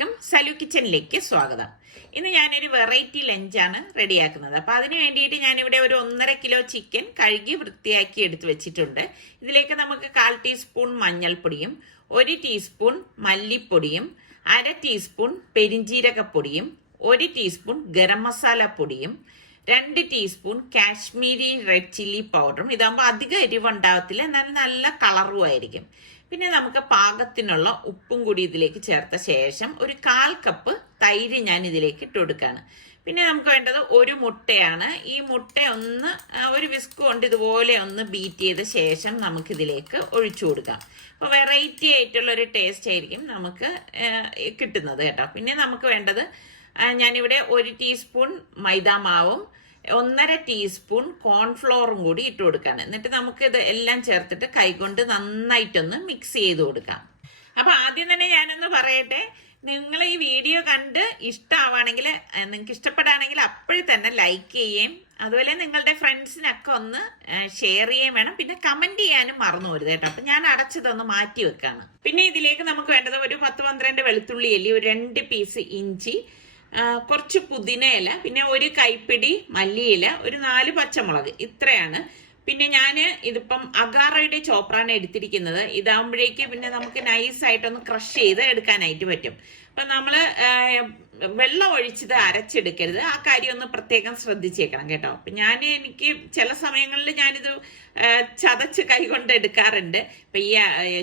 എല്ലാവർക്കും സലു കിച്ചനിലേക്ക് സ്വാഗതം. ഇന്ന് ഞാനൊരു വെറൈറ്റി ലഞ്ചാണ് റെഡിയാക്കുന്നത്. അപ്പോൾ അതിന് വേണ്ടിയിട്ട് ഞാനിവിടെ ഒരു 1.5 കിലോ ചിക്കൻ കഴുകി വൃത്തിയാക്കി എടുത്ത് വെച്ചിട്ടുണ്ട്. ഇതിലേക്ക് നമുക്ക് 1/4 ടീസ്പൂൺ മഞ്ഞൾപ്പൊടിയും 1 ടീസ്പൂൺ മല്ലിപ്പൊടിയും 1/2 ടീസ്പൂൺ പെരിഞ്ജീരകപ്പൊടിയും 1 ടീസ്പൂൺ ഗരം മസാല പൊടിയും 2 ടീസ്പൂൺ കാശ്മീരി റെഡ് ചില്ലി പൗഡറും. ഇതാകുമ്പോൾ അധികം എരിവുണ്ടാകത്തില്ല, എന്നാൽ നല്ല കളറും ആയിരിക്കും. പിന്നെ നമുക്ക് പാകത്തിനുള്ള ഉപ്പും കൂടി ഇതിലേക്ക് ചേർത്ത ശേഷം ഒരു 1/4 കപ്പ് തൈര് ഞാൻ ഇതിലേക്ക് ഇട്ട് കൊടുക്കുകയാണ്. പിന്നെ നമുക്ക് വേണ്ടത് ഒരു മുട്ടയാണ്. ഈ മുട്ട ഒന്ന് ഒരു വിസ്ക് കൊണ്ട് ഇതുപോലെ ഒന്ന് ബീറ്റ് ചെയ്ത ശേഷം നമുക്കിതിലേക്ക് ഒഴിച്ചു കൊടുക്കാം. അപ്പോൾ വെറൈറ്റി ആയിട്ടുള്ള ഒരു ടേസ്റ്റ് ആയിരിക്കും നമുക്ക് കിട്ടുന്നത് കേട്ടോ. പിന്നെ നമുക്ക് വേണ്ടത് ഞാനിവിടെ 1 ടീസ്പൂൺ മൈദാമാവും 1.5 ടീസ്പൂൺ കോൺഫ്ലോറും കൂടി ഇട്ട് കൊടുക്കുകയാണ്. എന്നിട്ട് നമുക്കിത് എല്ലാം ചേർത്തിട്ട് കൈകൊണ്ട് നന്നായിട്ടൊന്ന് മിക്സ് ചെയ്ത് കൊടുക്കാം. അപ്പൊ ആദ്യം തന്നെ ഞാനൊന്ന് പറയട്ടെ, നിങ്ങൾ ഈ വീഡിയോ കണ്ട് ഇഷ്ടമാവുകയാണെങ്കിൽ, നിങ്ങൾക്ക് ഇഷ്ടപ്പെടുകയാണെങ്കിൽ അപ്പോഴും തന്നെ ലൈക്ക് ചെയ്യുകയും അതുപോലെ നിങ്ങളുടെ ഫ്രണ്ട്സിനൊക്കെ ഒന്ന് ഷെയർ ചെയ്യുകയും വേണം. പിന്നെ കമന്റ് ചെയ്യാനും മറന്നു പോരുത് കേട്ടോ. അപ്പൊ ഞാൻ അടച്ചതൊന്ന് മാറ്റി വെക്കാണ്. പിന്നെ ഇതിലേക്ക് നമുക്ക് വേണ്ടത് ഒരു 10-12 വെളുത്തുള്ളി അല്ലി, ഒരു 2 പീസ് ഇഞ്ചി, കുറച്ച് പുതിന ഇല, പിന്നെ ഒരു കൈപ്പിടി മല്ലിയില, ഒരു 4 പച്ചമുളക്, ഇത്രയാണ്. പിന്നെ ഞാൻ ഇതിപ്പം അഗാറയുടെ ചോപ്പറാണ് എടുത്തിരിക്കുന്നത്. ഇതാകുമ്പോഴേക്ക് പിന്നെ നമുക്ക് നൈസായിട്ടൊന്ന് ക്രഷ് ചെയ്ത് എടുക്കാനായിട്ട് പറ്റും. അപ്പം നമ്മൾ വെള്ളം ഒഴിച്ചത് അരച്ചെടുക്കരുത്, ആ കാര്യം ഒന്ന് പ്രത്യേകം ശ്രദ്ധിച്ചേക്കണം കേട്ടോ. അപ്പം എനിക്ക് ചില സമയങ്ങളിൽ ഞാനിത് ചതച്ച് കൈകൊണ്ട് എടുക്കാറുണ്ട്. ഇപ്പം ഈ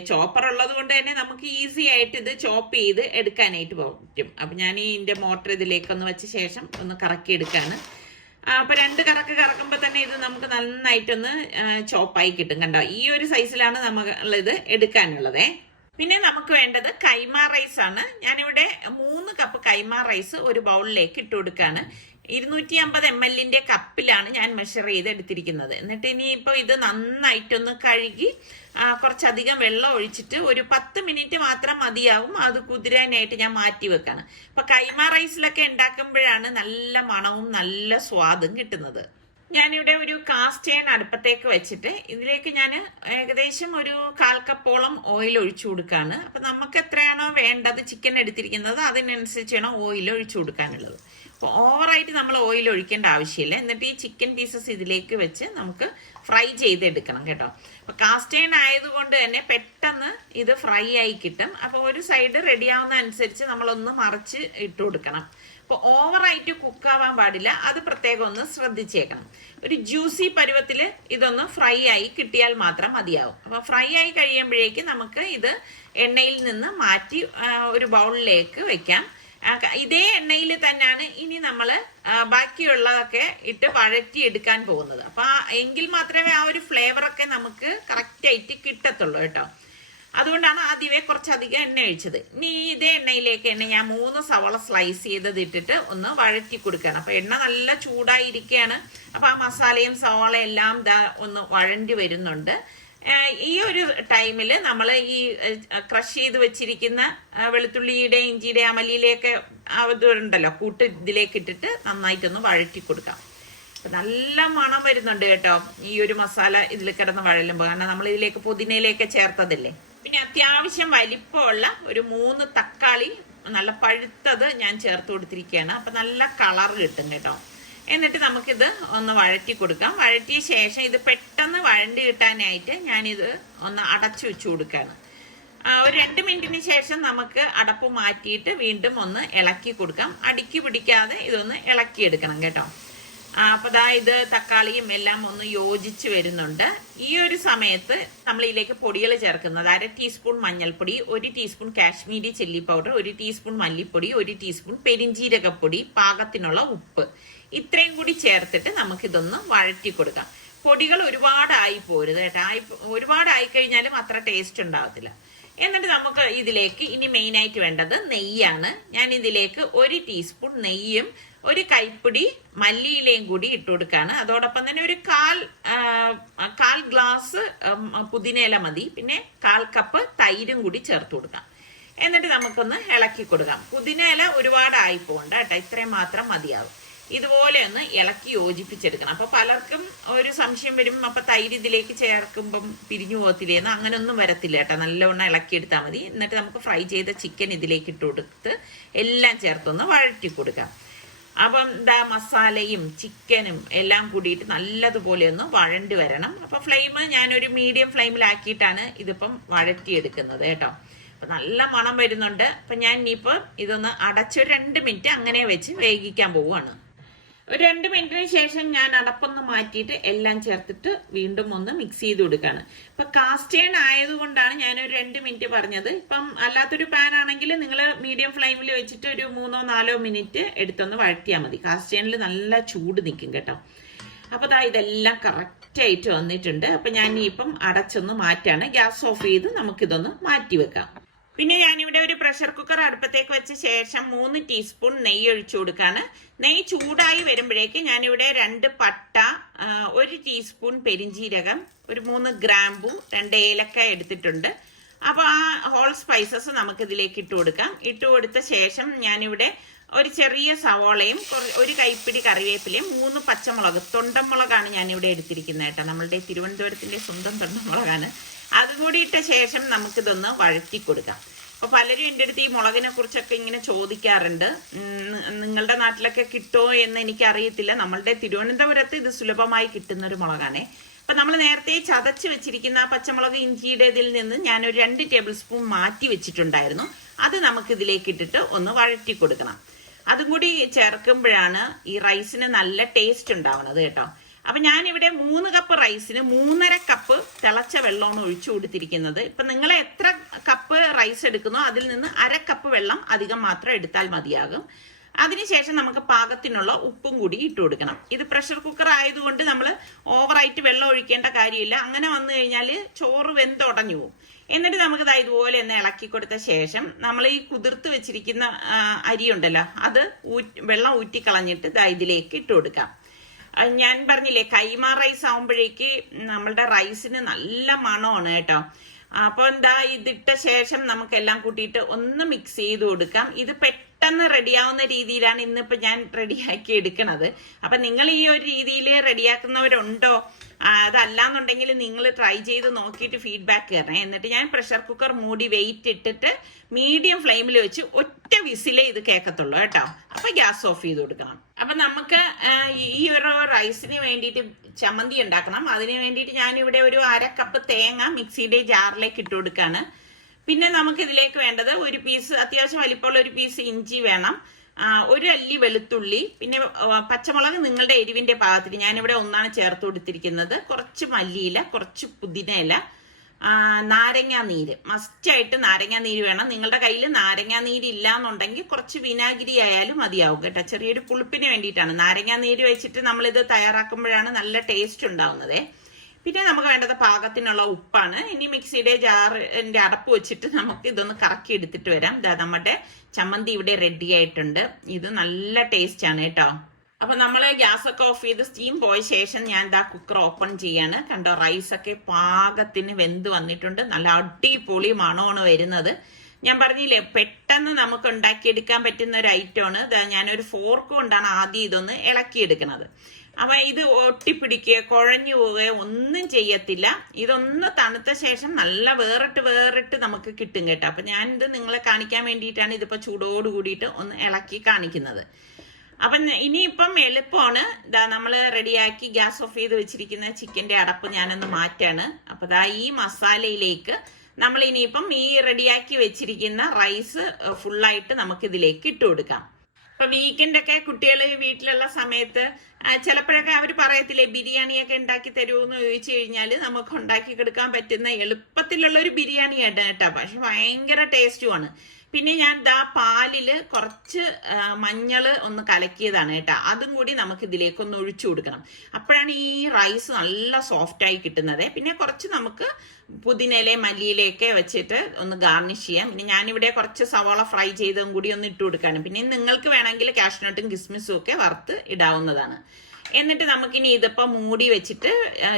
ചോപ്പർ ഉള്ളത് കൊണ്ട് തന്നെ നമുക്ക് ഈസി ആയിട്ട് ഇത് ചോപ്പ് ചെയ്ത് എടുക്കാനായിട്ട് പറ്റും. അപ്പം ഞാൻ ഇതിൻ്റെ മോട്ടർ ഇതിലേക്കൊന്ന് വെച്ച ശേഷം ഒന്ന് കറക്കി എടുക്കാണ്. അപ്പൊ 2 കറക്ക് കറക്കുമ്പോൾ തന്നെ ഇത് നമുക്ക് നന്നായിട്ടൊന്ന് ചോപ്പായി കിട്ടും കണ്ടോ. ഈ ഒരു സൈസിലാണ് നമ്മളിത് എടുക്കാനുള്ളത്. പിന്നെ നമുക്ക് വേണ്ടത് കൈമ റൈസ് ആണ്. ഞാനിവിടെ 3 കപ്പ് കൈമ റൈസ് ഒരു ബൗളിലേക്ക് ഇട്ട് കൊടുക്കുകയാണ്. 250 ml കപ്പിലാണ് ഞാൻ മെഷർ ചെയ്ത് എടുത്തിരിക്കുന്നത്. എന്നിട്ട് ഇനിയിപ്പോൾ ഇത് നന്നായിട്ടൊന്ന് കഴുകി കുറച്ചധികം വെള്ളം ഒഴിച്ചിട്ട് ഒരു 10 മിനിറ്റ് മാത്രം മതിയാവും അത് കുതിരാനായിട്ട് ഞാൻ മാറ്റി വെക്കാണ്. അപ്പൊ കൈമ റൈസിലൊക്കെ ഉണ്ടാക്കുമ്പോഴാണ് നല്ല മണവും നല്ല സ്വാദും കിട്ടുന്നത്. ഞാനിവിടെ ഒരു കാസ്റ്റ് അയൺ അടുപ്പത്തേക്ക് വെച്ചിട്ട് ഇതിലേക്ക് ഞാൻ ഏകദേശം ഒരു 1/4 കപ്പോളം ഓയിൽ ഒഴിച്ചു കൊടുക്കുകയാണ്. അപ്പൊ നമുക്ക് എത്രയാണോ വേണ്ടത് ചിക്കൻ എടുത്തിരിക്കുന്നത് അതിനനുസരിച്ച് വേണം ഓയിൽ ഒഴിച്ചു കൊടുക്കാനുള്ളത്. അപ്പോൾ ഓവറായിട്ട് നമ്മൾ ഓയിൽ ഒഴിക്കേണ്ട ആവശ്യമില്ല. എന്നിട്ട് ഈ ചിക്കൻ പീസസ് ഇതിലേക്ക് വെച്ച് നമുക്ക് ഫ്രൈ ചെയ്തെടുക്കണം കേട്ടോ. അപ്പോൾ കാസ്റ്റ് അയൺ ആയതുകൊണ്ട് തന്നെ പെട്ടെന്ന് ഇത് ഫ്രൈ ആയി കിട്ടും. അപ്പോൾ ഒരു സൈഡ് റെഡി ആവുന്ന അനുസരിച്ച് നമ്മളൊന്ന് മറിച്ച് ഇട്ട് കൊടുക്കണം. അപ്പോൾ ഓവറായിട്ട് കുക്കാവാൻ പാടില്ല, അത് പ്രത്യേകം ഒന്ന് ശ്രദ്ധിച്ചേക്കണം. ഒരു ജ്യൂസി പരുവത്തിൽ ഇതൊന്ന് ഫ്രൈ ആയി കിട്ടിയാൽ മാത്രം മതിയാവും. അപ്പോൾ ഫ്രൈ ആയി കഴിയുമ്പോഴേക്ക് നമുക്ക് ഇത് എണ്ണയിൽ നിന്ന് മാറ്റി ഒരു ബൗളിലേക്ക് വെക്കാം. ഇതേ എണ്ണയിൽ തന്നെയാണ് ഇനി നമ്മൾ ബാക്കിയുള്ളതൊക്കെ ഇട്ട് വഴറ്റി എടുക്കാൻ പോകുന്നത്. അപ്പൊ എങ്കിൽ മാത്രമേ ആ ഒരു ഫ്ലേവറൊക്കെ നമുക്ക് കറക്റ്റായിട്ട് കിട്ടത്തുള്ളൂ കേട്ടോ. അതുകൊണ്ടാണ് ആദ്യമേ കുറച്ചധികം എണ്ണ ഒഴിച്ചത്. ഇനി ഇതേ എണ്ണയിലേക്ക് ഞാൻ 3 സവാള സ്ലൈസ് ചെയ്തത് ഇട്ടിട്ട് ഒന്ന് വഴറ്റി കൊടുക്കുകയാണ്. അപ്പൊ എണ്ണ നല്ല ചൂടായിരിക്കുകയാണ്. അപ്പൊ ആ മസാലയും സവാളയും എല്ലാം ഒന്ന് വഴണ്ടി വരുന്നുണ്ട്. ഈ ഒരു ടൈമിൽ നമ്മൾ ഈ ക്രഷ് ചെയ്ത് വെച്ചിരിക്കുന്ന വെളുത്തുള്ളിയുടെ ഇഞ്ചിയുടെ മല്ലിയിലേക്ക് അതുണ്ടല്ലോ കൂട്ട് ഇതിലേക്ക് ഇട്ടിട്ട് നന്നായിട്ടൊന്ന് വഴറ്റി കൊടുക്കാം. നല്ല മണം വരുന്നുണ്ട് കേട്ടോ ഈ ഒരു മസാല ഇതിൽ കിടന്ന് വഴലുമ്പോൾ, കാരണം നമ്മൾ ഇതിലേക്ക് പുതിനയിലേക്ക് ചേർത്തതല്ലേ. പിന്നെ അത്യാവശ്യം വലിപ്പമുള്ള ഒരു 3 തക്കാളി നല്ല പഴുത്തത് ഞാൻ ചേർത്ത് കൊടുത്തിരിക്കുകയാണ്. അപ്പൊ നല്ല കളർ കിട്ടും കേട്ടോ. എന്നിട്ട് നമുക്കിത് ഒന്ന് വഴറ്റി കൊടുക്കാം. വഴറ്റിയ ശേഷം ഇത് പെട്ടെന്ന് വഴണ്ടി കിട്ടാനായിട്ട് ഞാനിത് ഒന്ന് അടച്ചു വെച്ചു കൊടുക്കുകയാണ്. ഒരു 2 മിനിറ്റിന് ശേഷം നമുക്ക് അടപ്പ് മാറ്റിയിട്ട് വീണ്ടും ഒന്ന് ഇളക്കി കൊടുക്കാം. അടുക്കി പിടിക്കാതെ ഇതൊന്ന് ഇളക്കിയെടുക്കണം കേട്ടോ. അപ്പൊ ഇത് തക്കാളിയും എല്ലാം ഒന്ന് യോജിച്ച് വരുന്നുണ്ട്. ഈ ഒരു സമയത്ത് നമ്മൾ ഇതിലേക്ക് പൊടികൾ ചേർക്കുന്നത് 1/2 ടീസ്പൂൺ മഞ്ഞൾപ്പൊടി, 1 teaspoon Kashmiri chilli powder, 1 teaspoon മല്ലിപ്പൊടി, 1 ടീസ്പൂൺ പെരിഞ്ജീരകപ്പൊടി, പാകത്തിനുള്ള ഉപ്പ്, ഇത്രയും കൂടി ചേർത്തിട്ട് നമുക്കിതൊന്ന് വഴറ്റി കൊടുക്കാം. പൊടികൾ ഒരുപാടായി പോരുത് കേട്ടോ. ഒരുപാടായി കഴിഞ്ഞാലും അത്ര ടേസ്റ്റ് ഉണ്ടാകത്തില്ല. എന്നിട്ട് നമുക്ക് ഇതിലേക്ക് ഇനി മെയിനായിട്ട് വേണ്ടത് നെയ്യാണ്. ഞാൻ ഇതിലേക്ക് 1 ടീസ്പൂൺ നെയ്യും 1 കൈപ്പിടി മല്ലിയിലയും കൂടി ഇട്ട് കൊടുക്കുകയാണ്. അതോടൊപ്പം തന്നെ ഒരു 1/4 ഗ്ലാസ് പുതിനയില മതി. പിന്നെ 1/4 കപ്പ് തൈരും കൂടി ചേർത്ത് കൊടുക്കാം. എന്നിട്ട് നമുക്കൊന്ന് ഇളക്കി കൊടുക്കാം. പുതിനയില ഒരുപാടായി പോകണ്ട കേട്ടോ, ഇത്രയും മാത്രം മതിയാവും. ഇതുപോലെ ഒന്ന് ഇളക്കി യോജിപ്പിച്ചെടുക്കണം. അപ്പോൾ പലർക്കും ഒരു സംശയം വരും, അപ്പോൾ തൈര് ഇതിലേക്ക് ചേർക്കുമ്പം പിരിഞ്ഞു പോകത്തില്ലേന്ന്. അങ്ങനെയൊന്നും വരത്തില്ല കേട്ടോ. നല്ലവണ്ണം ഇളക്കിയെടുത്താൽ മതി. എന്നിട്ട് നമുക്ക് ഫ്രൈ ചെയ്ത ചിക്കൻ ഇതിലേക്ക് ഇട്ട് കൊടുത്ത് എല്ലാം ചേർത്തൊന്ന് വഴറ്റി കൊടുക്കാം. അപ്പം മസാലയും ചിക്കനും എല്ലാം കൂടിയിട്ട് നല്ലതുപോലെ ഒന്ന് വഴണ്ടി വരണം. അപ്പം ഫ്ലെയിം ഞാനൊരു മീഡിയം ഫ്ലെയിമിലാക്കിയിട്ടാണ് ഇതിപ്പം വഴറ്റിയെടുക്കുന്നത് കേട്ടോ. അപ്പം നല്ല മണം വരുന്നുണ്ട്. അപ്പം ഞാൻ ഇനിയിപ്പോൾ ഇതൊന്ന് അടച്ചൊരു 2 മിനിറ്റ് അങ്ങനെ വെച്ച് വേവിക്കാൻ പോവുകയാണ്. ഒരു 2 മിനിറ്റിന് ശേഷം ഞാൻ അടപ്പൊന്ന് മാറ്റിയിട്ട് എല്ലാം ചേർത്തിട്ട് വീണ്ടും ഒന്ന് മിക്സ് ചെയ്ത് കൊടുക്കുകയാണ്. ഇപ്പം കാസ്റ്റ് അയൺ ആയതുകൊണ്ടാണ് ഞാനൊരു 2 മിനിറ്റ് പറഞ്ഞത്. ഇപ്പം അല്ലാത്തൊരു പാൻ ആണെങ്കിൽ നിങ്ങൾ മീഡിയം ഫ്ലെയിമിൽ വെച്ചിട്ട് ഒരു 3-4 മിനിറ്റ് എടുത്തൊന്ന് വഴറ്റിയാൽ മതി. കാസ്റ്റ് അയണിൽ നല്ല ചൂട് നിൽക്കും കേട്ടോ. അപ്പോൾ ഇതെല്ലാം കറക്റ്റായിട്ട് വന്നിട്ടുണ്ട്. അപ്പം ഞാൻ ഇപ്പം അടച്ചൊന്ന് മാറ്റാണ്. ഗ്യാസ് ഓഫ് ചെയ്ത് നമുക്കിതൊന്ന് മാറ്റി വെക്കാം. പിന്നെ ഞാനിവിടെ ഒരു പ്രഷർ കുക്കർ അടുപ്പത്തേക്ക് വെച്ച ശേഷം 3 ടീസ്പൂൺ നെയ്യ് ഒഴിച്ചു കൊടുക്കാണ്. നെയ്യ് ചൂടായി വരുമ്പോഴേക്ക് ഞാനിവിടെ 2 പട്ട, 1 ടീസ്പൂൺ പെരിഞ്ജീരകം, ഒരു 3 ഗ്രാമ്പു, 2 ഏലക്കായ എടുത്തിട്ടുണ്ട്. അപ്പോൾ ആ ഹോൾ സ്പൈസസ് നമുക്കിതിലേക്ക് ഇട്ട് കൊടുക്കാം. ഇട്ട് കൊടുത്ത ശേഷം ഞാനിവിടെ ഒരു ചെറിയ സവോളയും 1 കൈപ്പിടി കറിവേപ്പിലയും 3 പച്ചമുളക്, തൊണ്ടമുളകാണ് ഞാനിവിടെ എടുത്തിരിക്കുന്നത് കേട്ടോ. നമ്മളുടെ തിരുവനന്തപുരത്തിന്റെ സ്വന്തം തൊണ്ടമുളകാണ്. അതും കൂടി ഇട്ട ശേഷം നമുക്കിതൊന്ന് വഴറ്റി കൊടുക്കാം. അപ്പോൾ പലരും എൻ്റെ അടുത്ത് ഈ മുളകിനെ കുറിച്ചൊക്കെ ഇങ്ങനെ ചോദിക്കാറുണ്ട്. നിങ്ങളുടെ നാട്ടിലൊക്കെ കിട്ടുമോ എന്ന് എനിക്കറിയത്തില്ല. നമ്മളുടെ തിരുവനന്തപുരത്ത് ഇത് സുലഭമായി കിട്ടുന്ന ഒരു മുളകാണേ. അപ്പം നമ്മൾ നേരത്തെ ചതച്ച് വെച്ചിരിക്കുന്ന പച്ചമുളക് ഇഞ്ചിയുടെ ഇതിൽ നിന്ന് ഞാനൊരു 2 ടേബിൾ സ്പൂൺ മാറ്റി വെച്ചിട്ടുണ്ടായിരുന്നു. അത് നമുക്കിതിലേക്ക് ഇട്ടിട്ട് ഒന്ന് വഴറ്റി കൊടുക്കണം. അതും കൂടി ചേർക്കുമ്പോഴാണ് ഈ റൈസിന് നല്ല ടേസ്റ്റ് ഉണ്ടാവുന്നത് കേട്ടോ. അപ്പം ഞാനിവിടെ 3 കപ്പ് റൈസിന് 3.5 കപ്പ് തിളച്ച വെള്ളമാണ് ഒഴിച്ചു കൊടുത്തിരിക്കുന്നത്. ഇപ്പം നിങ്ങൾ എത്ര കപ്പ് റൈസ് എടുക്കുന്നോ അതിൽ നിന്ന് 1/2 കപ്പ് വെള്ളം അധികം മാത്രം എടുത്താൽ മതിയാകും. അതിനുശേഷം നമുക്ക് പാകത്തിനുള്ള ഉപ്പും കൂടി ഇട്ട് കൊടുക്കണം. ഇത് പ്രഷർ കുക്കർ ആയതുകൊണ്ട് നമ്മൾ ഓവറായിട്ട് വെള്ളം ഒഴിക്കേണ്ട കാര്യമില്ല. അങ്ങനെ വന്നു കഴിഞ്ഞാൽ ചോറ് വെന്തുടഞ്ഞു പോകും. എന്നിട്ട് നമുക്ക് ഇതുപോലെ ഒന്ന് ഇളക്കി കൊടുത്ത ശേഷം നമ്മൾ ഈ കുതിർത്ത് വെച്ചിരിക്കുന്ന അരി ഉണ്ടല്ലോ, അത് വെള്ളം ഊറ്റിക്കളഞ്ഞിട്ട് ഇതിലേക്ക് ഇട്ട് കൊടുക്കാം. ഞാൻ പറഞ്ഞില്ലേ, കൈമ റൈസ് ആവുമ്പോഴേക്ക് നമ്മളുടെ റൈസിന് നല്ല മണമാണ് കേട്ടോ. അപ്പോൾ ഇതിട്ട ശേഷം നമുക്കെല്ലാം കൂട്ടിയിട്ട് ഒന്ന് മിക്സ് ചെയ്ത് കൊടുക്കാം. ഇത് പെട്ടെന്ന് റെഡിയാവുന്ന രീതിയിലാണ് ഇന്നിപ്പോൾ ഞാൻ റെഡിയാക്കി എടുക്കുന്നത്. അപ്പം നിങ്ങൾ ഈ ഒരു രീതിയിൽ റെഡിയാക്കുന്നവരുണ്ടോ? അതല്ലാന്നുണ്ടെങ്കിൽ നിങ്ങൾ ട്രൈ ചെയ്ത് നോക്കിയിട്ട് ഫീഡ്ബാക്ക് തരണേ. എന്നിട്ട് ഞാൻ പ്രഷർ കുക്കർ മൂടി വെയിറ്റ് ഇട്ടിട്ട് മീഡിയം ഫ്ലെയിമിൽ വെച്ച് ഒറ്റ വിസിലേ ഇത് കേൾക്കത്തുള്ളൂ കേട്ടോ. അപ്പം ഗ്യാസ് ഓഫ് ചെയ്ത് കൊടുക്കണം. അപ്പം നമുക്ക് ഈ ഒരു റൈസിന് വേണ്ടിയിട്ട് ചമ്മന്തി ഉണ്ടാക്കണം. അതിന് വേണ്ടിയിട്ട് ഞാനിവിടെ ഒരു 1/2 കപ്പ് തേങ്ങ മിക്സിയുടെ ജാറിലേക്ക് ഇട്ട് കൊടുക്കുകയാണ്. പിന്നെ നമുക്ക് ഇതിലേക്ക് വേണ്ടത് 1 പീസ്, അത്യാവശ്യം വലിപ്പമുള്ള 1 പീസ് ഇഞ്ചി വേണം, 1 അല്ലി വെളുത്തുള്ളി, പിന്നെ പച്ചമുളക് നിങ്ങളുടെ എരിവിന്റെ പാകത്തിന്. ഞാനിവിടെ 1 ചേർത്ത് കൊടുത്തിരിക്കുന്നത്. കുറച്ച് മല്ലിയില, കുറച്ച് പുതിനയില, നാരങ്ങാ നീര്. മസ്റ്റായിട്ട് നാരങ്ങാ നീര് വേണം. നിങ്ങളുടെ കയ്യിൽ നാരങ്ങാ നീര് ഇല്ല എന്നുണ്ടെങ്കിൽ കുറച്ച് വിനാഗിരി ആയാലും മതിയാവും കേട്ടോ. ചെറിയൊരു പുളിപ്പിന് വേണ്ടിയിട്ടാണ്. നാരങ്ങാ നീര് വെച്ചിട്ട് നമ്മളിത് തയ്യാറാക്കുമ്പോഴാണ് നല്ല ടേസ്റ്റ് ഉണ്ടാവുന്നത്. പിന്നെ നമുക്ക് വേണ്ടത് പാകത്തിനുള്ള ഉപ്പാണ്. ഇനി മിക്സിയുടെ ജാറിന്റെ അടപ്പ് വെച്ചിട്ട് നമുക്ക് ഇതൊന്ന് കറക്കി എടുത്തിട്ട് വരാം. നമ്മുടെ ചമ്മന്തി ഇവിടെ റെഡി ആയിട്ടുണ്ട്. ഇത് നല്ല ടേസ്റ്റ് ആണ് കേട്ടോ. അപ്പൊ നമ്മൾ ഗ്യാസൊക്കെ ഓഫ് ചെയ്ത് സ്റ്റീം പോയ ശേഷം ഞാൻ കുക്കർ ഓപ്പൺ ചെയ്യാണ്. കണ്ടോ, റൈസൊക്കെ പാകത്തിന് വെന്ത് വന്നിട്ടുണ്ട്. നല്ല അടിപൊളി മണമാണ് വരുന്നത്. ഞാൻ പറഞ്ഞില്ലേ, പെട്ടെന്ന് നമുക്ക് ഉണ്ടാക്കിയെടുക്കാൻ പറ്റുന്ന ഒരു ഐറ്റമാണ്. ഞാനൊരു ഫോർക്ക് കൊണ്ടാണ് ആദ്യം ഇതൊന്ന് ഇളക്കിയെടുക്കുന്നത്. അപ്പൊ ഇത് ഒട്ടിപ്പിടിക്കുകയോ കുഴഞ്ഞു പോവുകയോ ഒന്നും ചെയ്യത്തില്ല. ഇതൊന്ന് തണുത്ത ശേഷം നല്ല വേറിട്ട് നമുക്ക് കിട്ടും കേട്ടോ. അപ്പൊ ഞാനിത് നിങ്ങളെ കാണിക്കാൻ വേണ്ടിയിട്ടാണ് ഇതിപ്പോ ചൂടോട് കൂടിയിട്ട് ഒന്ന് ഇളക്കി കാണിക്കുന്നത്. അപ്പം ഇനിയിപ്പം എളുപ്പമാണ്. നമ്മൾ റെഡിയാക്കി ഗ്യാസ് ഓഫ് ചെയ്ത് വെച്ചിരിക്കുന്ന ചിക്കൻ്റെ അടപ്പ് ഞാനൊന്ന് മാറ്റാണ്. അപ്പോൾ ഈ മസാലയിലേക്ക് നമ്മൾ ഇനിയിപ്പം ഈ റെഡിയാക്കി വെച്ചിരിക്കുന്ന റൈസ് ഫുള്ളായിട്ട് നമുക്കിതിലേക്ക് ഇട്ട് കൊടുക്കാം. ഇപ്പൊ വീക്കെൻഡൊക്കെ കുട്ടികൾ വീട്ടിലുള്ള സമയത്ത് ചിലപ്പോഴൊക്കെ അവർ പറയത്തില്ലേ, ബിരിയാണിയൊക്കെ ഉണ്ടാക്കി തരുമോന്ന് ചോദിച്ചു കഴിഞ്ഞാൽ നമുക്ക് ഉണ്ടാക്കി കൊടുക്കാൻ പറ്റുന്ന എളുപ്പത്തിലുള്ള ഒരു ബിരിയാണിയാണ് കേട്ടോ. പക്ഷെ ഭയങ്കര ടേസ്റ്റുമാണ്. പിന്നെ ഞാൻ പാലില് കുറച്ച് മഞ്ഞൾ ഒന്ന് കലക്കിയതാണ് കേട്ടോ. അതും കൂടി നമുക്ക് ഇതിലേക്ക് ഒന്ന് ഒഴിച്ചു കൊടുക്കണം. അപ്പോഴാണ് ഈ റൈസ് നല്ല സോഫ്റ്റായി കിട്ടുന്നത്. പിന്നെ കുറച്ച് നമുക്ക് പുതിനയില മല്ലിയിലയൊക്കെ വെച്ചിട്ട് ഒന്ന് ഗാർണിഷ് ചെയ്യാം. പിന്നെ ഞാനിവിടെ കുറച്ച് സവാള ഫ്രൈ ചെയ്തതും കൂടി ഒന്ന് ഇട്ട് കൊടുക്കാണ്. പിന്നെ നിങ്ങൾക്ക് വേണമെങ്കിൽ കാഷ്നട്ടും കിസ്മിസും ഒക്കെ വറുത്ത് ഇടാവുന്നതാണ്. എന്നിട്ട് നമുക്കിനി ഇതിപ്പോൾ മൂടി വെച്ചിട്ട്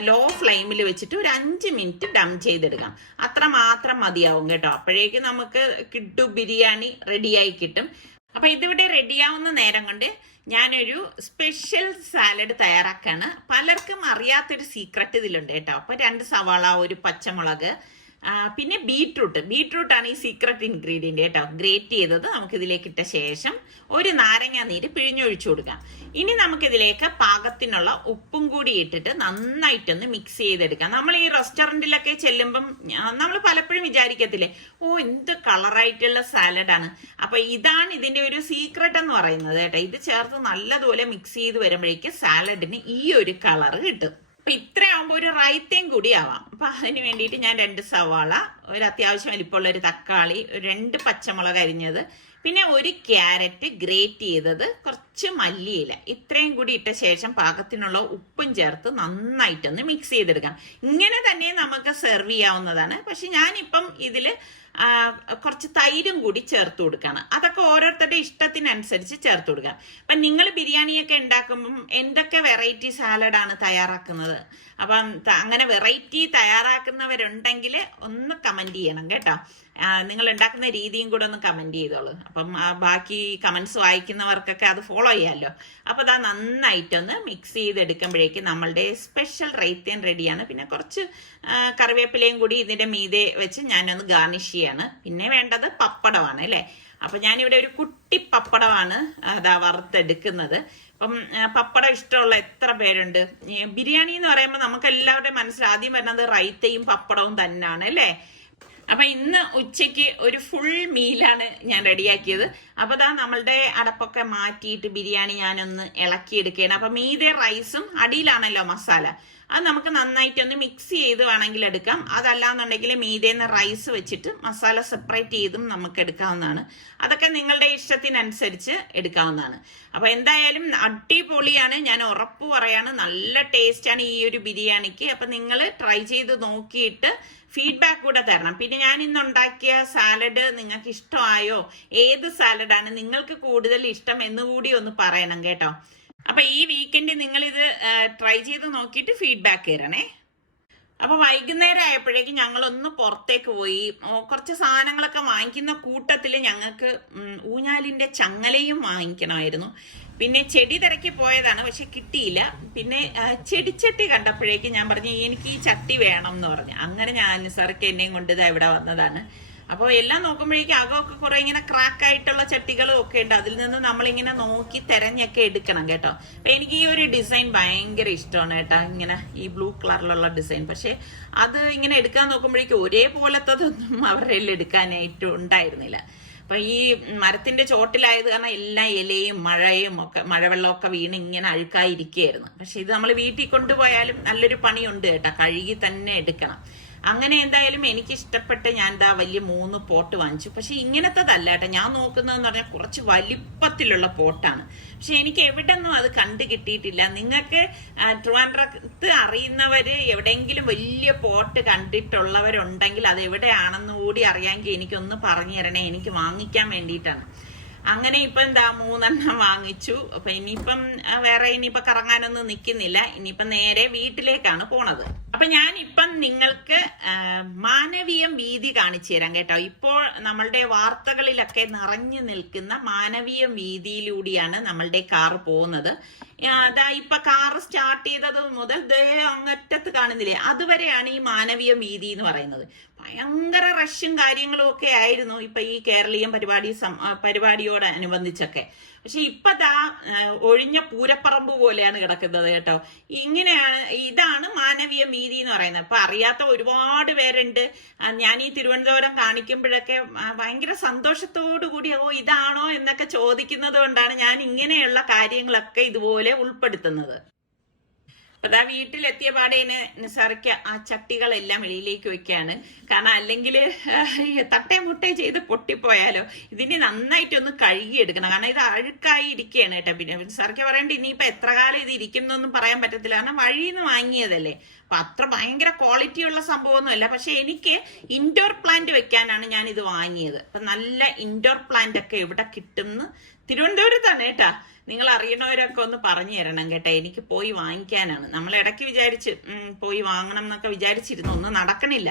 ലോ ഫ്ലെയിമിൽ വെച്ചിട്ട് ഒരു 5 മിനിറ്റ് ഡം ചെയ്തെടുക്കാം. അത്ര മാത്രം മതിയാവും കേട്ടോ. അപ്പോഴേക്കും നമുക്ക് കിഡു ബിരിയാണി റെഡിയായി കിട്ടും. അപ്പം ഇതിവിടെ റെഡിയാവുന്ന നേരം കൊണ്ട് ഞാനൊരു സ്പെഷ്യൽ സാലഡ് തയ്യാറാക്കാണ്. പലർക്കും അറിയാത്തൊരു സീക്രട്ട് ഇതിലുണ്ട് കേട്ടോ. അപ്പൊ 2 സവാള, ഒരു പച്ചമുളക്, പിന്നെ ബീട്രൂട്ടാണ് ഈ സീക്രട്ട് ഇൻഗ്രീഡിയന്റ് കേട്ടോ. ഗ്രേറ്റ് ചെയ്തത് നമുക്ക് ഇതിലേക്ക് ഇട്ട ശേഷം ഒരു നാരങ്ങ നീര് പിഴിഞ്ഞൊഴിച്ചു കൊടുക്കാം. ഇനി നമുക്കിതിലേക്ക് പാകത്തിനുള്ള ഉപ്പും കൂടി ഇട്ടിട്ട് നന്നായിട്ടൊന്ന് മിക്സ് ചെയ്തെടുക്കാം. നമ്മൾ ഈ റെസ്റ്റോറൻറ്റിലൊക്കെ ചെല്ലുമ്പം നമ്മൾ പലപ്പോഴും വിചാരിക്കത്തില്ലേ, ഓ എന്ത് കളറായിട്ടുള്ള സാലഡാണ്. അപ്പൊ ഇതാണ് ഇതിന്റെ ഒരു സീക്രട്ട് എന്ന് പറയുന്നത് കേട്ടോ. ഇത് ചേർത്ത് നല്ലതുപോലെ മിക്സ് ചെയ്ത് വരുമ്പോഴേക്ക് സാലഡിന് ഈ ഒരു കളർ കിട്ടും. അപ്പൊ ഇത്രയാവുമ്പോ ഒരു റൈത്തയും കൂടി ആവാം. അപ്പൊ അതിന് വേണ്ടിയിട്ട് ഞാൻ 2 സവാള, ഒരു അത്യാവശ്യം വലിപ്പമുള്ള ഒരു തക്കാളി, 2 പച്ചമുളക് അരിഞ്ഞത്, പിന്നെ ഒരു ക്യാരറ്റ് ഗ്രേറ്റ് ചെയ്തത്, കുറച്ച് മല്ലിയില, ഇത്രയും കൂടി ഇട്ട ശേഷം പാകത്തിനുള്ള ഉപ്പും ചേർത്ത് നന്നായിട്ടൊന്ന് മിക്സ് ചെയ്തെടുക്കാം. ഇങ്ങനെ തന്നെ നമുക്ക് സെർവ് ചെയ്യാവുന്നതാണ്. പക്ഷെ ഞാനിപ്പം ഇതില് കുറച്ച് തൈരും കൂടി ചേർത്ത് കൊടുക്കുകയാണ്. അതൊക്കെ ഓരോരുത്തരുടെ ഇഷ്ടത്തിനനുസരിച്ച് ചേർത്ത് കൊടുക്കാം. അപ്പം നിങ്ങൾ ബിരിയാണിയൊക്കെ ഉണ്ടാക്കുമ്പം എന്തൊക്കെ വെറൈറ്റി സാലഡാണ് തയ്യാറാക്കുന്നത്? അപ്പം അങ്ങനെ വെറൈറ്റി തയ്യാറാക്കുന്നവരുണ്ടെങ്കിൽ ഒന്ന് കമൻറ്റ് ചെയ്യണം കേട്ടോ. നിങ്ങൾ ഉണ്ടാക്കുന്ന രീതിയും കൂടെ ഒന്ന് കമൻറ്റ് ചെയ്തോളൂ. അപ്പം ബാക്കി കമൻസ് വായിക്കുന്നവർക്കൊക്കെ അത് ഫോളോ ചെയ്യാമല്ലോ. അപ്പോൾ അതാ നന്നായിട്ടൊന്ന് മിക്സ് ചെയ്തെടുക്കുമ്പോഴേക്ക് നമ്മളുടെ സ്പെഷ്യൽ റൈത്തൻ റെഡിയാണ്. പിന്നെ കുറച്ച് കറിവേപ്പിലയും കൂടി ഇതിൻ്റെ മീതെ വെച്ച് ഞാനൊന്ന് ഗാർണിഷ് ചെയ്യാണ്. പിന്നെ വേണ്ടത് പപ്പടമാണ് അല്ലേ. അപ്പം ഞാനിവിടെ ഒരു കുട്ടി പപ്പടമാണ് അതാ വറുത്തെടുക്കുന്നത്. അപ്പം പപ്പടം ഇഷ്ടമുള്ള എത്ര പേരുണ്ട്? ബിരിയാണി എന്ന് പറയുമ്പോൾ നമുക്ക് എല്ലാവരുടെയും മനസ്സിൽ ആദ്യം വരുന്നത് റൈത്തയും പപ്പടവും തന്നെയാണ് അല്ലേ. അപ്പൊ ഇന്ന് ഉച്ചയ്ക്ക് ഒരു ഫുൾ മീലാണ് ഞാൻ റെഡിയാക്കിയത്. അപ്പൊ ദാ നമ്മളുടെ അടപ്പൊക്കെ മാറ്റിയിട്ട് ബിരിയാണി ഞാനൊന്ന് ഇളക്കിയെടുക്കുകയാണ്. അപ്പൊ മീതെ റൈസും അടിയിലാണല്ലോ മസാല, അത് നമുക്ക് നന്നായിട്ടൊന്ന് മിക്സ് ചെയ്ത് വേണമെങ്കിൽ എടുക്കാം. അതല്ലാന്നുണ്ടെങ്കിൽ മീതേന്ന് റൈസ് വെച്ചിട്ട് മസാല സെപ്പറേറ്റ് ചെയ്തും നമുക്ക് എടുക്കാവുന്നതാണ്. അതൊക്കെ നിങ്ങളുടെ ഇഷ്ടത്തിനനുസരിച്ച് എടുക്കാവുന്നതാണ്. അപ്പൊ എന്തായാലും അടിപൊളിയാണ്, ഞാൻ ഉറപ്പ് പറയാണ്. നല്ല ടേസ്റ്റാണ് ഈ ഒരു ബിരിയാണിക്ക്. അപ്പൊ നിങ്ങൾ ട്രൈ ചെയ്ത് നോക്കിയിട്ട് ഫീഡ്ബാക്ക് കൂടെ തരണം. പിന്നെ ഞാൻ ഇന്ന് ഉണ്ടാക്കിയ സാലഡ് നിങ്ങൾക്ക് ഇഷ്ടമായോ? ഏത് സാലഡാണ് നിങ്ങൾക്ക് കൂടുതൽ ഇഷ്ടം എന്നുകൂടി ഒന്ന് പറയണം കേട്ടോ. അപ്പൊ ഈ വീക്കെൻഡ് നിങ്ങൾ ഇത് ട്രൈ ചെയ്ത് നോക്കിയിട്ട് ഫീഡ്ബാക്ക് തരണേ. അപ്പൊ വൈകുന്നേരം ആയപ്പോഴേക്കും ഞങ്ങളൊന്ന് പുറത്തേക്ക് പോയി. കുറച്ച് സാധനങ്ങളൊക്കെ വാങ്ങിക്കുന്ന കൂട്ടത്തിൽ ഞങ്ങൾക്ക് ഊഞ്ഞാലിന്റെ ചങ്ങലയും വാങ്ങിക്കണമായിരുന്നു. പിന്നെ ചെടി തിരക്കി പോയതാണ്, പക്ഷെ കിട്ടിയില്ല. പിന്നെ ചെടിച്ചട്ടി കണ്ടപ്പോഴേക്കും ഞാൻ പറഞ്ഞു എനിക്ക് ഈ ചട്ടി വേണം എന്ന് പറഞ്ഞു. അങ്ങനെ ഞാൻ സാർക്ക് എന്നെയും കൊണ്ട് ഇത് ഇവിടെ വന്നതാണ്. അപ്പോൾ എല്ലാം നോക്കുമ്പോഴേക്കും അകമൊക്കെ കുറെ ഇങ്ങനെ ക്രാക്ക് ആയിട്ടുള്ള ചട്ടികളും ഒക്കെ ഉണ്ട്. അതിൽ നിന്ന് നമ്മളിങ്ങനെ നോക്കി തെരഞ്ഞൊക്കെ എടുക്കണം കേട്ടോ. അപ്പൊ എനിക്ക് ഈ ഒരു ഡിസൈൻ ഭയങ്കര ഇഷ്ടമാണ് കേട്ടോ, ഇങ്ങനെ ഈ ബ്ലൂ കളറിലുള്ള ഡിസൈൻ. പക്ഷെ അത് ഇങ്ങനെ എടുക്കാൻ നോക്കുമ്പോഴേക്കും ഒരേപോലത്തതൊന്നും അവരുടെ എടുക്കാനായിട്ട് ഉണ്ടായിരുന്നില്ല. അപ്പൊ ഈ മരത്തിന്റെ ചോട്ടിലായത് കാരണം എല്ലാ ഇലയും മഴവെള്ളമൊക്കെ വീണ് ഇങ്ങനെ അഴുക്കായിരിക്കുകയായിരുന്നു. പക്ഷെ ഇത് നമ്മൾ വീട്ടിൽ കൊണ്ടുപോയാലും നല്ലൊരു പണിയുണ്ട് കേട്ടോ, കഴുകി തന്നെ എടുക്കണം. അങ്ങനെ എന്തായാലും എനിക്ക് ഇഷ്ടപ്പെട്ട് ഞാൻ എന്താ വലിയ 3 പോട്ട് വാങ്ങിച്ചു. പക്ഷെ ഇങ്ങനത്തതല്ല കേട്ടോ ഞാൻ നോക്കുന്നതെന്ന് പറഞ്ഞാൽ കുറച്ച് വലിപ്പത്തിലുള്ള പോട്ടാണ്. പക്ഷെ എനിക്ക് എവിടെ നിന്നും അത് കണ്ടു കിട്ടിയിട്ടില്ല. നിങ്ങൾക്ക് ട്രിവാൻഡ്രത്ത് അറിയുന്നവര് എവിടെയെങ്കിലും വലിയ പോട്ട് കണ്ടിട്ടുള്ളവരുണ്ടെങ്കിൽ അത് എവിടെയാണെന്ന് കൂടി അറിയാമെങ്കിൽ എനിക്കൊന്ന് പറഞ്ഞു തരണേ, എനിക്ക് വാങ്ങിക്കാൻ വേണ്ടിയിട്ടാണ്. അങ്ങനെ ഇപ്പൊ എന്താ 3 വാങ്ങിച്ചു. അപ്പൊ ഇനിയിപ്പം വേറെ ഇനിയിപ്പൊ കറങ്ങാനൊന്നും നിൽക്കുന്നില്ല. ഇനിയിപ്പം നേരെ വീട്ടിലേക്കാണ് പോണത്. അപ്പൊ ഞാനിപ്പം നിങ്ങൾക്ക് മാനവീയം വീതി കാണിച്ചു തരാം കേട്ടോ. ഇപ്പോൾ നമ്മളുടെ വാർത്തകളിലൊക്കെ നിറഞ്ഞു നിൽക്കുന്ന മാനവീയം വീതിയിലൂടെയാണ് നമ്മളുടെ കാറ് പോകുന്നത്. അതാ ഇപ്പൊ കാറ് സ്റ്റാർട്ട് ചെയ്തത് മുതൽ അങ്ങറ്റത്ത് കാണുന്നില്ലേ, അതുവരെയാണ് ഈ മാനവീയം വീതി എന്ന് പറയുന്നത്. ഭയങ്കര റഷും കാര്യങ്ങളും ഒക്കെ ആയിരുന്നു ഇപ്പൊ ഈ കേരളീയം പരിപാടിയോടനുബന്ധിച്ചൊക്കെ. പക്ഷെ ഇപ്പൊ ദാ ഒഴിഞ്ഞ പൂരപ്പറമ്പ് പോലെയാണ് കിടക്കുന്നത് കേട്ടോ. ഇതാണ് മാനവീയ വീതി എന്ന് പറയുന്നത്. അപ്പൊ അറിയാത്ത ഒരുപാട് പേരുണ്ട്. ഞാൻ ഈ തിരുവനന്തപുരം കാണിക്കുമ്പോഴൊക്കെ ഭയങ്കര സന്തോഷത്തോടു കൂടി ഇതാണോ എന്നൊക്കെ ചോദിക്കുന്നത് കൊണ്ടാണ് ഞാൻ ഇങ്ങനെയുള്ള കാര്യങ്ങളൊക്കെ ഇതുപോലെ ഉൾപ്പെടുത്തുന്നത്. അപ്പൊ അതാ വീട്ടിലെത്തിയ പാടേന് നിസാറിക്ക് ആ ചട്ടികളെല്ലാം വെളിയിലേക്ക് വെക്കുകയാണ്. കാരണം അല്ലെങ്കിൽ തട്ടേ മുട്ടേ ചെയ്ത് പൊട്ടിപ്പോയാലോ. ഇതിനെ നന്നായിട്ടൊന്ന് കഴുകിയെടുക്കണം, കാരണം ഇത് അഴുക്കായി ഇരിക്കുകയാണ് കേട്ടോ. പിന്നെ നിസാറിക്ക് പറയേണ്ട ഇനിയിപ്പോ എത്ര കാലം ഇത് ഇരിക്കുന്നൊന്നും പറയാൻ പറ്റത്തില്ല, കാരണം വഴിയിൽ നിന്ന് വാങ്ങിയതല്ലേ. അപ്പൊ അത്ര ഭയങ്കര ക്വാളിറ്റി ഉള്ള സംഭവമൊന്നുമല്ല. പക്ഷെ എനിക്ക് ഇൻഡോർ പ്ലാന്റ് വെക്കാനാണ് ഞാൻ ഇത് വാങ്ങിയത്. അപ്പൊ നല്ല ഇൻഡോർ പ്ലാന്റ് ഒക്കെ എവിടെ കിട്ടും എന്ന് തിരുവനന്തപുരത്താണ് കേട്ടാ. നിങ്ങൾ അറിയണവരൊക്കെ ഒന്ന് പറഞ്ഞു തരണം കേട്ടോ, എനിക്ക് പോയി വാങ്ങിക്കാനാണ്. നമ്മൾ ഇടയ്ക്ക് വിചാരിച്ച് പോയി വാങ്ങണം എന്നൊക്കെ വിചാരിച്ചിരുന്നു, ഒന്നും നടക്കണില്ല.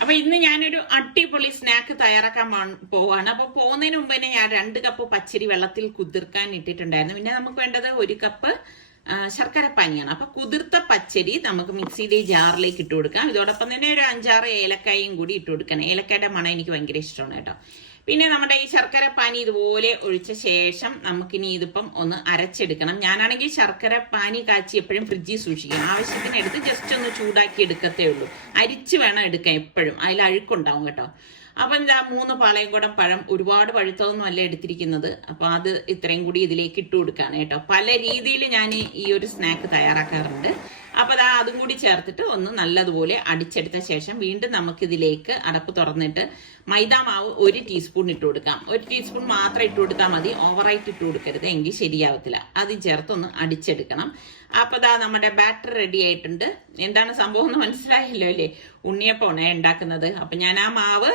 അപ്പൊ ഇന്ന് ഞാനൊരു അടിപൊളി സ്നാക്ക് തയ്യാറാക്കാൻ പോവാണ്. അപ്പൊ പോകുന്നതിന് മുമ്പ് തന്നെ ഞാൻ 2 കപ്പ് പച്ചരി വെള്ളത്തിൽ കുതിർക്കാൻ ഇട്ടിട്ടുണ്ടായിരുന്നു. പിന്നെ നമുക്ക് വേണ്ടത് 1 കപ്പ് ശർക്കരപ്പാനിയാണ്. അപ്പൊ കുതിർത്ത പച്ചരി നമുക്ക് മിക്സിയിലെ ജാറിലേക്ക് ഇട്ട് കൊടുക്കാം. ഇതോടൊപ്പം തന്നെ ഒരു 5-6 ഏലക്കായും കൂടി ഇട്ട് കൊടുക്കണം. ഏലക്കായുടെ മണം എനിക്ക് ഭയങ്കര ഇഷ്ടമാണ് കേട്ടോ. പിന്നെ നമ്മുടെ ഈ ശർക്കരപ്പാനി ഇതുപോലെ ഒഴിച്ച ശേഷം നമുക്കിനി ഇതിപ്പം ഒന്ന് അരച്ചെടുക്കണം. ഞാനാണെങ്കിൽ ശർക്കരപ്പാനി കാച്ചി എപ്പോഴും ഫ്രിഡ്ജിൽ സൂക്ഷിക്കും. ആവശ്യത്തിന് എടുത്ത് ജസ്റ്റ് ഒന്ന് ചൂടാക്കി എടുക്കത്തേ ഉള്ളൂ. അരിച്ച് വേണം എടുക്കാൻ എപ്പോഴും, അതിൽ അഴുക്കുണ്ടാവും കേട്ടോ. അപ്പം എന്താ 3 പാളയംകുടം പഴം, ഒരുപാട് പഴുത്തതൊന്നും അല്ല എടുത്തിരിക്കുന്നത്. അപ്പോൾ അത് ഇത്രയും കൂടി ഇതിലേക്ക് ഇട്ട് കൊടുക്കുകയാണ് കേട്ടോ. പല രീതിയിൽ ഞാൻ ഈ ഒരു സ്നാക്ക് തയ്യാറാക്കാറുണ്ട്. അപ്പോൾ അതും കൂടി ചേർത്തിട്ട് ഒന്ന് നല്ലതുപോലെ അടിച്ചെടുത്ത ശേഷം വീണ്ടും നമുക്കിതിലേക്ക് അടപ്പ് തുറന്നിട്ട് മൈദാ മാവ് 1 ടീസ്പൂൺ ഇട്ട് കൊടുക്കാം. 1 ടീസ്പൂൺ മാത്രം ഇട്ട് കൊടുത്താൽ മതി, ഓവറായിട്ട് ഇട്ട് കൊടുക്കരുത്, എങ്കിൽ ശരിയാവത്തില്ല. അത് ചേർത്തൊന്ന് അടിച്ചെടുക്കണം. അപ്പോൾ നമ്മുടെ ബാറ്റർ റെഡി ആയിട്ടുണ്ട്. എന്താണ് സംഭവം എന്ന് മനസ്സിലായല്ലോ അല്ലേ? ഉണ്ണിയപ്പമാണ് ഉണ്ടാക്കുന്നത്. അപ്പം ഞാൻ ആ മാവ്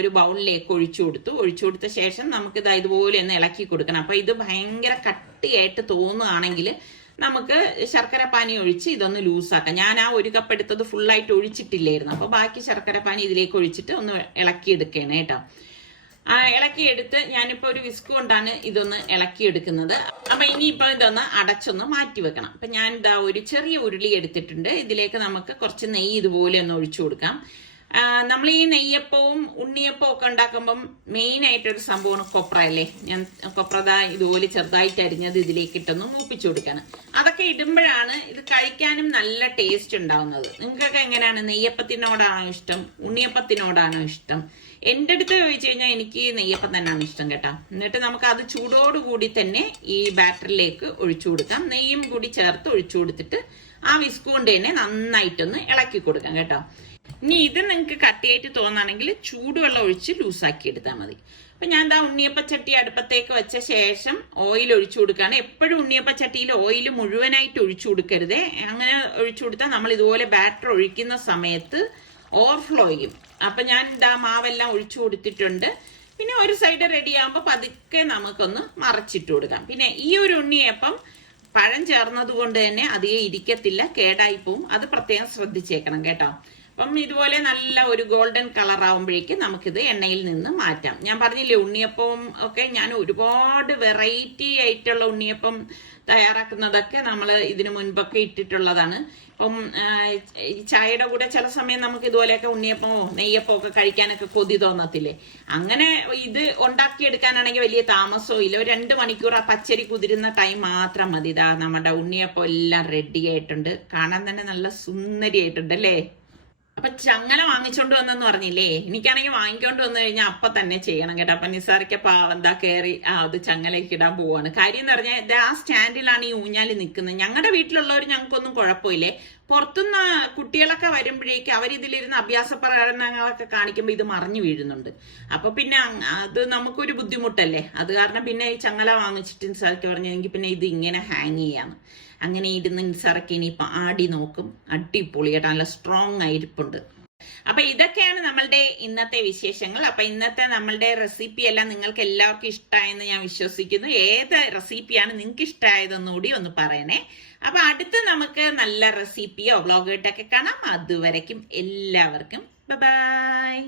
ഒരു ബൗളിലേക്ക് ഒഴിച്ചു കൊടുത്ത ശേഷം നമുക്കിത് ഇതുപോലെ ഒന്ന് ഇളക്കി കൊടുക്കണം. അപ്പം ഇത് ഭയങ്കര കട്ടിയായിട്ട് തോന്നുകയാണെങ്കിൽ നമുക്ക് ശർക്കരപ്പാനി ഒഴിച്ച് ഇതൊന്ന് ലൂസാക്കാം. ഞാൻ ആ 1 കപ്പ് എടുത്തത് ഫുള്ളായിട്ട് ഒഴിച്ചിട്ടില്ലായിരുന്നു. അപ്പോൾ ബാക്കി ശർക്കരപ്പാനി ഇതിലേക്ക് ഒഴിച്ചിട്ട് ഒന്ന് ഇളക്കിയെടുക്കുകയാണ് കേട്ടോ. ഇളക്കിയെടുത്ത് ഞാനിപ്പോൾ ഒരു വിസ്ക് കൊണ്ടാണ് ഇതൊന്ന് ഇളക്കിയെടുക്കുന്നത്. അപ്പം ഇനിയിപ്പോൾ ഇതൊന്ന് അടച്ചൊന്ന് മാറ്റി വെക്കണം. അപ്പം ഞാൻ ഒരു ചെറിയ ഉരുളി എടുത്തിട്ടുണ്ട്. ഇതിലേക്ക് നമുക്ക് കുറച്ച് നെയ്യ് ഇതുപോലെ ഒന്ന് ഒഴിച്ചു കൊടുക്കാം. നമ്മൾ ഈ നെയ്യപ്പവും ഉണ്ണിയപ്പവും ഒക്കെ ഉണ്ടാക്കുമ്പം മെയിനായിട്ടൊരു സംഭവമാണ് കൊപ്ര അല്ലേ. ഞാൻ കൊപ്ര ഇതുപോലെ ചെറുതായിട്ട് അരിഞ്ഞത് ഇതിലേക്ക് ഇട്ടൊന്ന് മൂപ്പിച്ചു കൊടുക്കാണ്. അതൊക്കെ ഇടുമ്പോഴാണ് ഇത് കഴിക്കാനും നല്ല ടേസ്റ്റ് ഉണ്ടാവുന്നത്. നിങ്ങൾക്കൊക്കെ എങ്ങനെയാണ്? നെയ്യപ്പത്തിനോടാണോ ഇഷ്ടം, ഉണ്ണിയപ്പത്തിനോടാണോ ഇഷ്ടം? എൻ്റെ അടുത്ത് ചോദിച്ചു കഴിഞ്ഞാൽ എനിക്ക് നെയ്യപ്പം തന്നെയാണ് ഇഷ്ടം കേട്ടോ. എന്നിട്ട് നമുക്ക് അത് ചൂടോടുകൂടി തന്നെ ഈ ബാറ്ററിലേക്ക് ഒഴിച്ചു കൊടുക്കാം. നെയ്യും കൂടി ചേർത്ത് ഒഴിച്ചു കൊടുത്തിട്ട് ആ വിസ്ക് കൊണ്ട് തന്നെ നന്നായിട്ടൊന്ന് ഇളക്കി കൊടുക്കാം കേട്ടോ. ഇനി ഇത് നിങ്ങൾക്ക് കട്ടിയായിട്ട് തോന്നുകയാണെങ്കിൽ ചൂടുവെള്ളം ഒഴിച്ച് ലൂസാക്കി എടുത്താൽ മതി. അപ്പൊ ഞാൻ ഉണ്ണിയപ്പച്ചട്ടി അടുപ്പത്തേക്ക് വെച്ച ശേഷം ഓയിൽ ഒഴിച്ചു കൊടുക്കുകയാണ്. എപ്പോഴും ഉണ്ണിയപ്പച്ചട്ടിയിൽ ഓയിൽ മുഴുവനായിട്ട് ഒഴിച്ചു കൊടുക്കരുതേ. അങ്ങനെ ഒഴിച്ചു കൊടുത്താൽ നമ്മൾ ഇതുപോലെ ബാറ്റർ ഒഴിക്കുന്ന സമയത്ത് ഓവർഫ്ലോ ചെയ്യും. അപ്പൊ ഞാൻ മാവെല്ലാം ഒഴിച്ചു കൊടുത്തിട്ടുണ്ട്. പിന്നെ ഒരു സൈഡ് റെഡി ആകുമ്പോൾ പതുക്കെ നമുക്കൊന്ന് മറച്ചിട്ട് കൊടുക്കാം. പിന്നെ ഈ ഒരു ഉണ്ണിയപ്പം പഴം ചേർന്നത് കൊണ്ട് തന്നെ അധികം ഇരിക്കത്തില്ല, കേടായി പോവും. അത് പ്രത്യേകം ശ്രദ്ധിച്ചേക്കണം കേട്ടോ. അപ്പം ഇതുപോലെ നല്ല ഒരു ഗോൾഡൻ കളർ ആവുമ്പോഴേക്ക് നമുക്കിത് എണ്ണയിൽ നിന്ന് മാറ്റാം. ഞാൻ പറഞ്ഞില്ലേ ഉണ്ണിയപ്പം ഒക്കെ ഞാൻ ഒരുപാട് വെറൈറ്റി ആയിട്ടുള്ള ഉണ്ണിയപ്പം തയ്യാറാക്കുന്നതൊക്കെ നമ്മൾ ഇതിനു മുൻപൊക്കെ ഇട്ടിട്ടുള്ളതാണ്. ഇപ്പം ചായയുടെ കൂടെ ചില സമയം നമുക്ക് ഇതുപോലെയൊക്കെ ഉണ്ണിയപ്പമോ നെയ്യപ്പോ ഒക്കെ കഴിക്കാനൊക്കെ കൊതി തോന്നത്തില്ലേ? അങ്ങനെ ഇത് ഉണ്ടാക്കിയെടുക്കാനാണെങ്കിൽ വലിയ താമസവും ഇല്ല. ഒരു 2 മണിക്കൂർ ആ പച്ചരി കുതിരുന്ന ടൈം മാത്രം മതി. നമ്മുടെ ഉണ്ണിയപ്പം എല്ലാം റെഡി ആയിട്ടുണ്ട്. കാണാൻ തന്നെ നല്ല സുന്ദരിയായിട്ടുണ്ട് അല്ലേ? അപ്പൊ ചങ്ങല വാങ്ങിച്ചോണ്ട് വന്നെന്ന് പറഞ്ഞില്ലേ? എനിക്കാണെങ്കിൽ വാങ്ങിക്കൊണ്ട് വന്നു കഴിഞ്ഞാൽ അപ്പൊ തന്നെ ചെയ്യണം കേട്ടോ. അപ്പൊ നിസാറിക്കപ്പ കയറി അത് ചങ്ങലയ്ക്ക് ഇടാൻ പോവാണ്. കാര്യം എന്ന് പറഞ്ഞാൽ ആ സ്റ്റാൻഡിലാണ് ഈ ഊഞ്ഞാലി നിൽക്കുന്നത്. ഞങ്ങളുടെ വീട്ടിലുള്ളവർ ഞങ്ങൾക്കൊന്നും കുഴപ്പമില്ലേ. പുറത്തുനിന്ന് കുട്ടികളൊക്കെ വരുമ്പോഴേക്ക് അവരിതിലിരുന്ന് അഭ്യാസ പ്രകടനങ്ങളൊക്കെ കാണിക്കുമ്പോൾ ഇത് മറിഞ്ഞു വീഴുന്നുണ്ട്. അപ്പൊ പിന്നെ അത് നമുക്കൊരു ബുദ്ധിമുട്ടല്ലേ. അത് കാരണം പിന്നെ ഈ ചങ്ങല വാങ്ങിച്ചിട്ട് നിസാർക്ക് പറഞ്ഞെങ്കിൽ പിന്നെ ഇത് ഇങ്ങനെ ഹാങ് ചെയ്യാന്ന്. അങ്ങനെ ഇടുന്ന നിസാറൊക്കെ ഇനിയിപ്പോൾ ആടി നോക്കും. അടിപൊളിയായിട്ട് നല്ല സ്ട്രോങ് ആയിരിപ്പുണ്ട്. അപ്പൊ ഇതൊക്കെയാണ് നമ്മളുടെ ഇന്നത്തെ വിശേഷങ്ങൾ. അപ്പൊ ഇന്നത്തെ നമ്മളുടെ റെസിപ്പി എല്ലാം നിങ്ങൾക്ക് എല്ലാവർക്കും ഇഷ്ടമായെന്ന് ഞാൻ വിശ്വസിക്കുന്നു. ഏത് റെസിപ്പിയാണ് നിങ്ങൾക്ക് ഇഷ്ടമായതെന്നുകൂടി ഒന്ന് പറയണേ. അപ്പൊ അടുത്ത് നമുക്ക് നല്ല റെസിപ്പിയോ വ്ളോഗായിട്ടൊക്കെ കാണാം. അതുവരയ്ക്കും എല്ലാവർക്കും ബൈ.